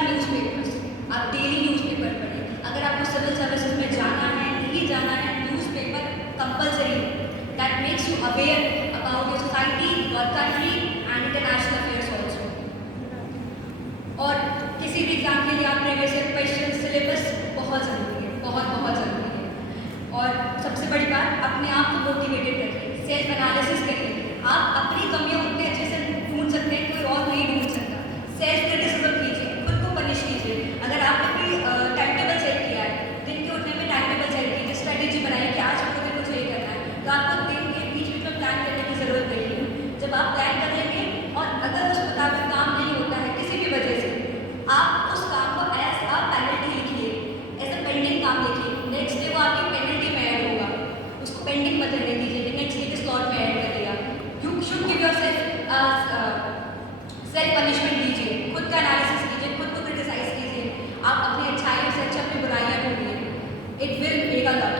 बिना न्यूज़पेपर्स, आप daily newspaper पढ़ें। अगर आपको सिविल सर्विसेज में जाना है, नहीं जाना है, न्यूज़पेपर कंपल्सरी है। That makes you aware about your society, your country and international affairs also. और किसी भी एग्जाम के लिए आप प्रीवियस ईयर क्वेश्चन सिलेबस बहुत ज़रूरी है, बहुत बहुत ज़रूरी है। और सबसे बड़ी बात, अपने आप को मोटिवेटेड रखिए, सेल्फ एनालिसिस करिए। आप अपनी कमियां उतने अच्छे से ढूंढ सकते हैं, कोई और नहीं ढूंढ सकता। सेल्फ क्रिटिसिज्म कीजिए, खुद को पनिश कीजिए। अगर आपने कोई टाइम टेबल सेट किया है, दिन के उठने में टाइम टेबल सेट कीजिए, स्ट्रेटेजी बनाइए कि आज पूरे दिन मुझे ये करना है, तो आपको दिन के बीच बीच में प्लान करने की ज़रूरत नहीं है। जब आप प्लान करेंगे और अगर उस मुताबिक काम नहीं होता है किसी भी वजह से, आप उस काम को एज अ पेनल्टी लिखिए, एज अ पेंडिंग काम लिखिए। नेक्स्ट डे वो आपकी पेनल्टी में ऐड होगा, उसको पेंडिंग मत रहने दीजिए कि नेक्स्ट डे के स्लॉट में ऐड करेगा। You should give yourself self punishment दीजिए, खुद का एनालिसिस कीजिए, खुद को क्रिटिसाइज कीजिए। आप अपनी अच्छाइयों से अच्छा अपनी बुराइयां ढूंढिए। It will make a lot.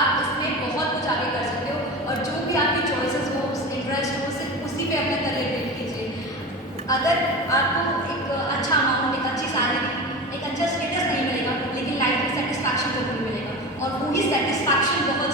आप इसमें बहुत कुछ आगे कर सकते हो, और जो भी आपकी चॉइसेस हो, इंटरेस्ट हो, सिर्फ उसी पे अपना करियर बिल्ड कीजिए। अगर आपको एक अच्छा अमाउंट, एक अच्छी सैलरी, एक अच्छा स्टेटस नहीं मिलेगा, लेकिन लाइफ में सेटिस्फैक्शन जरूर मिलेगा, और वही सेटिस्फैक्शन बहुत